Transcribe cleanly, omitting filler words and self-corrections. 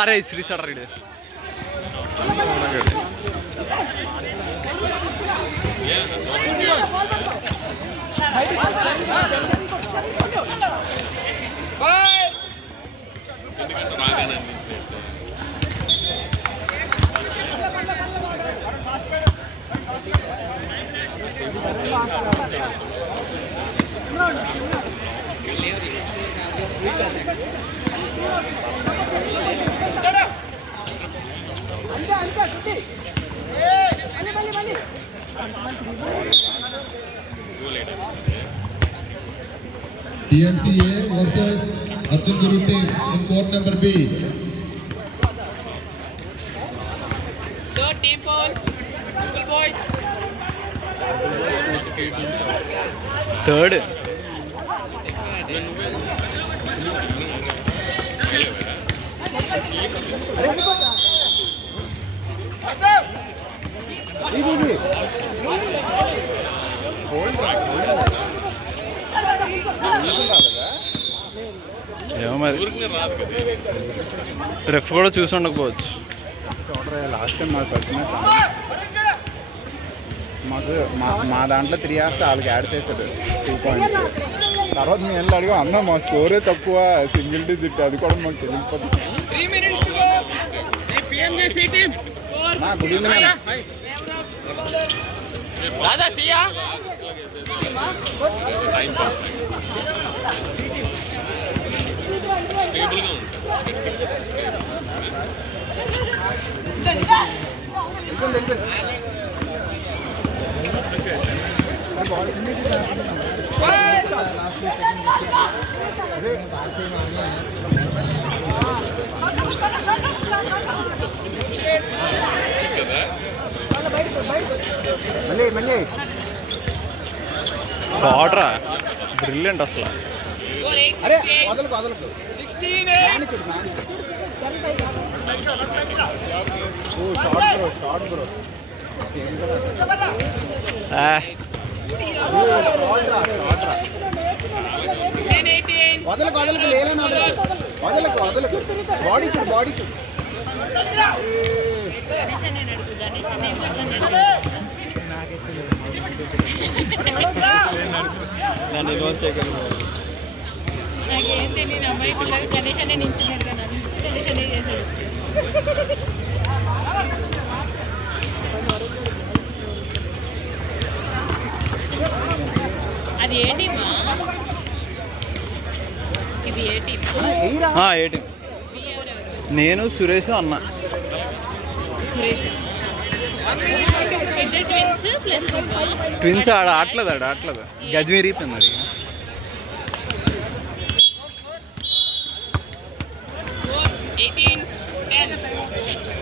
అరే Shri sir read TMCA versus Arjun Guru team in court number B. Third team foul. Good boys. Third ఏమో మరి ref కూడా చూసి ఉండకపోవచ్చు. లాస్ట్ టైం మాకు వచ్చిన మాకు మా దాంట్లో 3 hours వాళ్ళకి యాడ్ చేశాడు 2 points. తర్వాత మేము వెళ్ళి అడిగా అన్న మా స్కోరే తక్కువ సింగిల్ డిజిట్, అది కూడా మాకు తెలియకపోతుంది. గుడ్ ఈవినింగ్ మళ్ళీ బార్డరా బ్రిలియంట్ అసలు. అరే వదలకు షార్ట్ బ్రో వదలకు లేదని వదలకు బాడీ చూడు నన్ను లోన్ చేయగలిగాను. నాకేం తెలియదు, అమ్మాయి పిల్లలు గణేష్ అనే నించున్నాడు కదా, గణేష్ అనే చేశాడు. అది ఏ టీమా? ఇది ఏ టీమ్? ఏ టీం? నేను సురేష్ అన్న. సురేష్ ట్విన్స్ ఆడట్లేదు గజ్మీరీ పిన్నది.